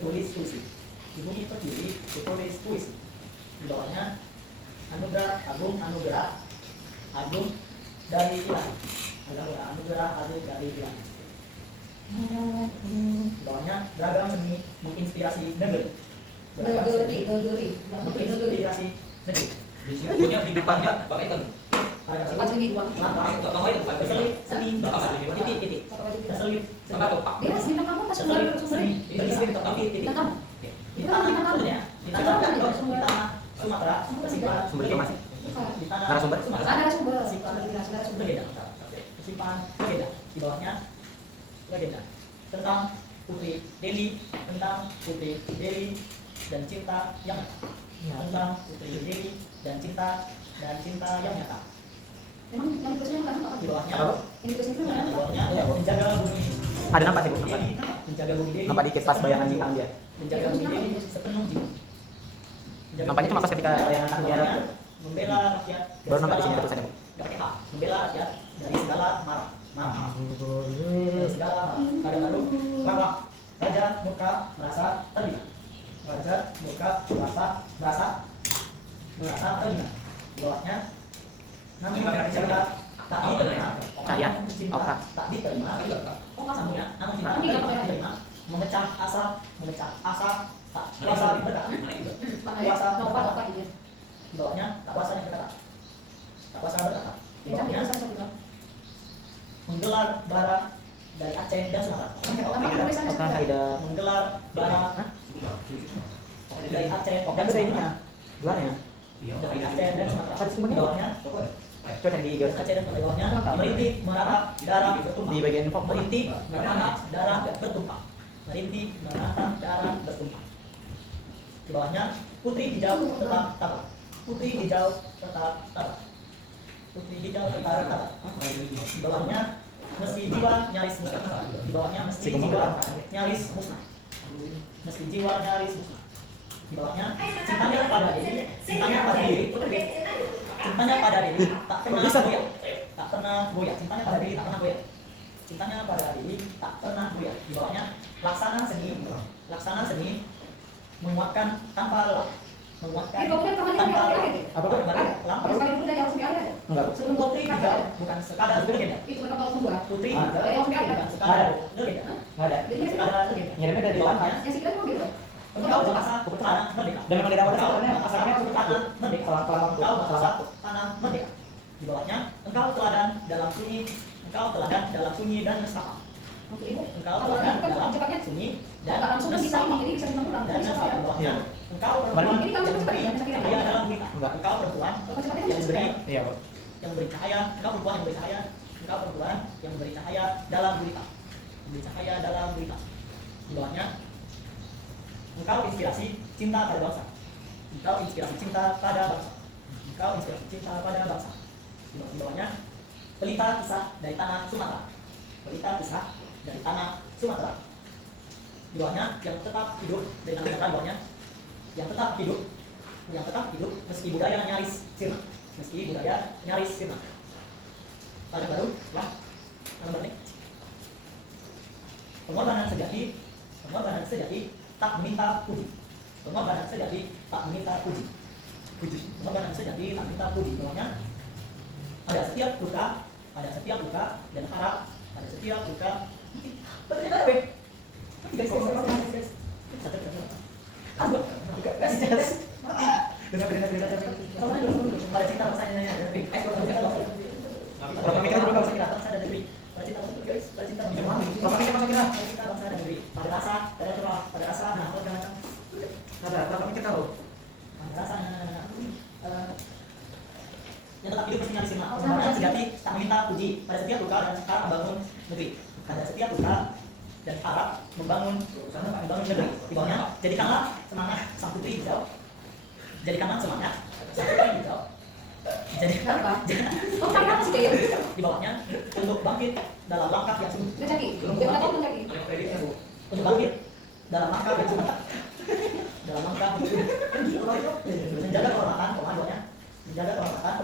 tulis puisi. Di bumi pertiwi ditulis puisi. Di bawahnya anugerah agung dari Ilahi. Anugerah agung dari Ilahi. Di bawahnya beragam seni menginspirasi negeri. Menginspirasi negeri. Di sini punya di depannya pakai itu. Seni, titik. Keselip, di tanah Sumatera, Sumber informasi. di tanah Narasumber. Simpan legenda. Di bawahnya legenda tentang Putri Dewi, dan cinta yang nyata. Tentang Putri Dewi dan cinta yang nyata. Di bawahnya menjaga bumi. Ada nampak sih bu, nampak. Menjaga bumi Dewi. Nampak dikit pas bayangan bintang dia. Menjaga bumi Dewi sepenuh jiwa. Nampaknya cuma pas ketika bayangan dia. Membela rakyat. Baru nampak di sini ada tulisannya bu. Membela rakyat dari segala marah. Dari segala marah. Kadang-kadang bahwa Raja Murka merasa terhina. Raja Murka merasa terhina. Di bawahnya namun cinta tak diterima. Cahaya. Oka. Tak diterima. Sambungnya namun cinta tak diterima. Memecah asa tak kuasa berkata. Kuasa berkata. Di bawahnya tak kuasa berkata. Tak kuasa berkata. Di bawahnya menggelar bara dari Aceh dan Sumatera. Oka Haida. Menggelar bara dari Aceh Oka dan itu dari ini Sumatera. ya. Luarnya. Dari Aceh dan Sumatera. Ada sumbernya. Di bawahnya Coba yang di garis Aceh dan Sumatera. Di bawahnya merintih meratap darah bertumpah. di bagian info. Merintih meratap darah bertumpah. Merintih meratap darah bertumpah. Di bawahnya putri hijau tetap tabah. Putri hijau tetap tabah. Putri hijau tetap tabah. Di bawahnya meski jiwa nyaris musnah. Di bawahnya meski jiwa nyaris musnah. Meski jiwa nyaris musnah. Di bawahnya cintanya pada diri, cintanya pada diri, cintanya pada diri tak pernah goyah, tak pernah goyah. Cintanya pada diri tak pernah goyah. Cintanya pada diri tak pernah goyah. Di bawahnya laksana seni menguatkan tanpa lelah. Menguatkan tanpa lelah. Apa tuh? Enggak. Sebelum putri hijau bukan sekadar legenda. Putri hijau bukan sekadar legenda. Enggak ada. Sekadar legenda. Ngirimnya dari lantai. Engkau merasa tanah merdeka. Dan memang tidak Engkau awalnya merasa asalnya tanah merdeka. Kelang-kelang tuh. Engkau merasa tanah merdeka. Di bawahnya engkau teladan dalam sunyi dan nestapa. Engkau teladan dalam sunyi dan nestapa. Dan nestapa. Di bawahnya engkau perempuan yang memberi cahaya dalam gurita. Engkau perempuan Iya, Bu. yang memberi cahaya. Engkau perempuan yang memberi cahaya. Engkau perempuan yang memberi cahaya dalam gurita. Memberi cahaya dalam gurita. Di bawahnya engkau inspirasi cinta pada bangsa. Engkau inspirasi cinta pada bangsa. Engkau inspirasi cinta pada bangsa. Di bawahnya pelita kisah dari tanah Sumatera. Pelita kisah dari tanah Sumatera. Di bawahnya yang tetap hidup dengan kata bawahnya yang tetap hidup meski budaya nyaris sirna. Meski budaya nyaris sirna. Pada baru lah nomor ini. Pengorbanan sejati tak meminta puji. Pengorbanan sejati tak meminta puji. Pengorbanan sejati tak minta puji. Bawahnya ada setiap luka dan harap. Ada setiap luka. Pada cinta bangsa Indonesia. Pada cinta bangsa dan negeri. Pada cinta bangsa dan negeri. Pada rasa, pada rasa, Berapa mikir tahu? rasa, yang tetap hidup mestinya di sini. Pengorbanan sejati tak meminta puji. Pada setiap luka dan harap membangun negeri. Pada setiap luka dan harap membangun negeri. Di bawahnya jadikanlah semangat sang putri hijau. Jadikanlah semangat sang putri hijau. Di bawahnya untuk bangkit dalam langkah yang sungguh. Untuk bangkit dalam langkah yang sungguh. Dalam langkah menjaga kehormatan, bawahnya menjaga kehormatan,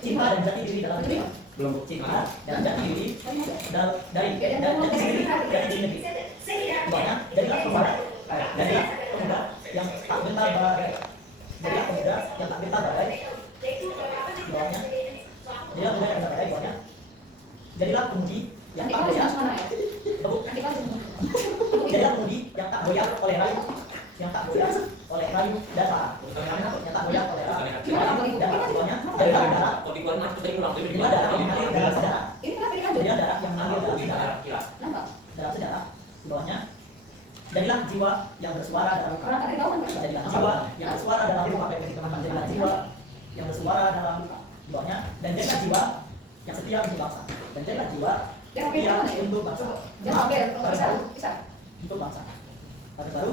cinta dan jati diri dalam negeri. Belum. Cinta dan jati diri dari jati diri negeri. Di bawahnya jadilah pemuda. Jadilah pemuda yang tak gentar badai. Jadilah pemuda yang tak gentar badai. Di bawahnya jadilah pemuda yang tak gentar badai. Di bawahnya jadilah pemudi yang tak goyah. Jadilah pemudi yang tak goyah oleh rayu, yang tak goyah oleh rayu dan tara. Yang tak goyah oleh rayu dan tara. Di bawahnya jadilah darah. Kok di mana tadi ulang tadi Jadilah darah yang mengalir dalam sejarah. Jadilah darah yang mengalir dalam sejarah. kira. Dalam sejarah. Di bawahnya jadilah jiwa yang bersuara dalam jadilah jiwa yang bersuara dalam jadilah jiwa yang bersuara dalam di bawahnya dan jadilah jiwa yang setia untuk bangsa dan jadilah jiwa setia untuk bangsa. Untuk bangsa. Pada baru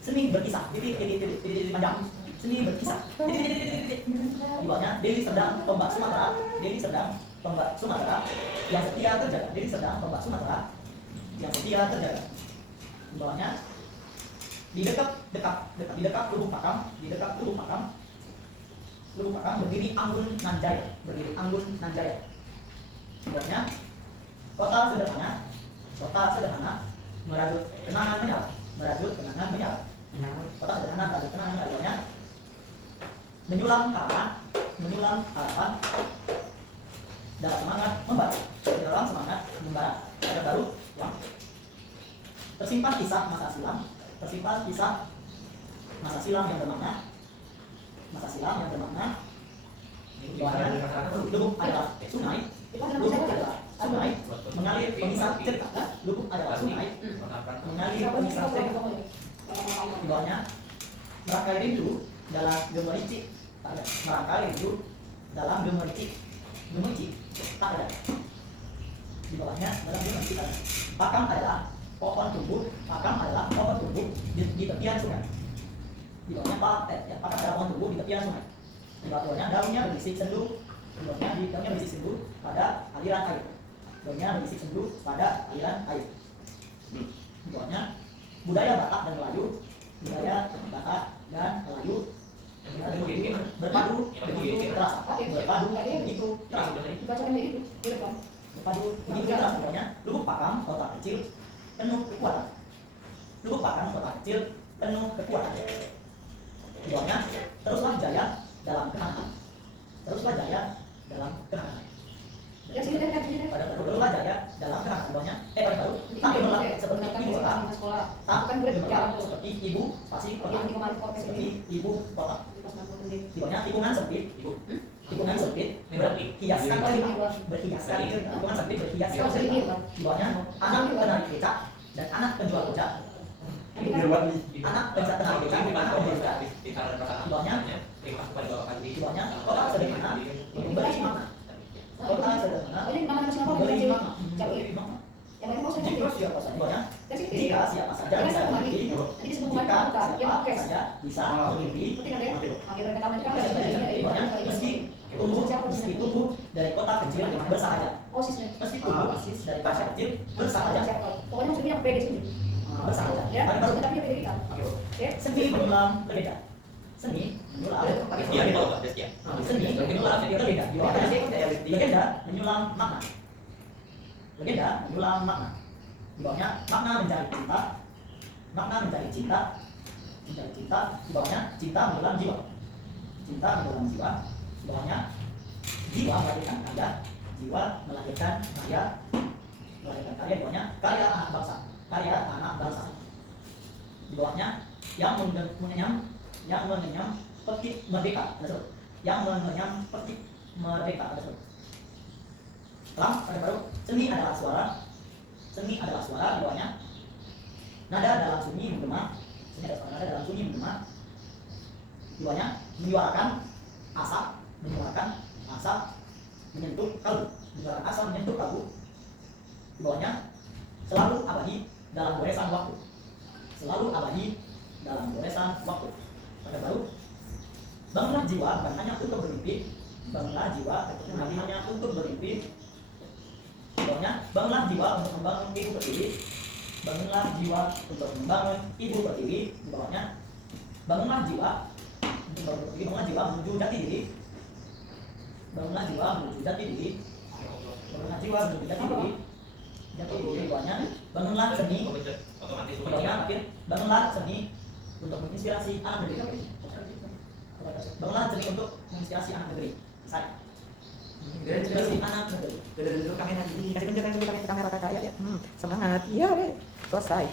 seni berkisah titik panjang seni berkisah titik. Di bawahnya Deli Serdang tombak Sumatera, Deli Serdang tombak Sumatera yang setia terjaga, Deli Serdang tombak Sumatera yang setia terjaga. Di bawahnya di dekat Lubuk Pakam, Lubuk Pakam berdiri Anggun nan Jaya, Di bawahnya kota sederhana merajut kenangan menyala, Kota sederhana merajut kenangan menyala. Di bawahnya menyulam harapan dalam semangat membara, Ada baru yang tersimpan kisah masa silam yang bermakna. Di bawahnya Lubuk adalah sungai mengalir pengisah cerita. Lubuk adalah sungai mengalir pengisah cerita. Di bawahnya merangkai rindu dalam gemericik tak ada. Merangkai rindu dalam gemericik tak ada. Di bawahnya dalam gemericik tak ada. Pakam adalah pohon tumbuh di tepian sungai. Di bawahnya pakam adalah pohon tumbuh di tepian sungai. Di bawahnya daunnya berisik sendu. Daunnya berisik sendu pada aliran air. Di bawahnya budaya Batak dan Melayu berpadu begitu terasa. Di bawahnya Lubuk Pakam kota kecil penuh kekuatan. Di bawahnya teruslah jaya dalam kehangan. Teruslah jaya dalam kehangan. Di bawahnya pada baru tak gemerlap seperti ibu kota. Tak gemerlap seperti ibu pasti kota. Seperti ibu kota. Di bawahnya tikungan sempit. Berhiaskan Di bawahnya anak penarik becak dan anak penjual becak. Anak penjual tenaga becak dan anak penjual becak. Di bawahnya kota sederhana memberi makna. Jika siapa saja bisa memiliki, meski tumbuh dari kota kecil bersahaja. Seni menyulam berbeda. Legenda menyulam makna. Di bawahnya makna mencari cinta. Di bawahnya cinta mendalam jiwa. Di bawahnya jiwa melahirkan karya. Di bawahnya karya anak bangsa. Di bawahnya yang mengenyam petik merdeka. Pada baru seni adalah suara. Di bawahnya nada dalam sunyi menggema. Di bawahnya menyuarakan asap menyentuh kalbu. Di bawahnya selalu abadi dalam goresan waktu. Pada baru bangunlah jiwa bukan hanya untuk bermimpi. Di bawahnya bangunlah jiwa untuk membangun ibu pertiwi. Di bawahnya bangunlah jiwa menuju jati diri. Di bawahnya bangunlah seni Otomatis Kemudian akhir bangunlah seni untuk menginspirasi anak negeri. Bangunlah seni untuk menginspirasi anak negeri. Saya. Menginspirasi anak negeri. Dulu kamera, kasih tunjukkan dulu kamera kakak ya. Semangat, iya, selesai.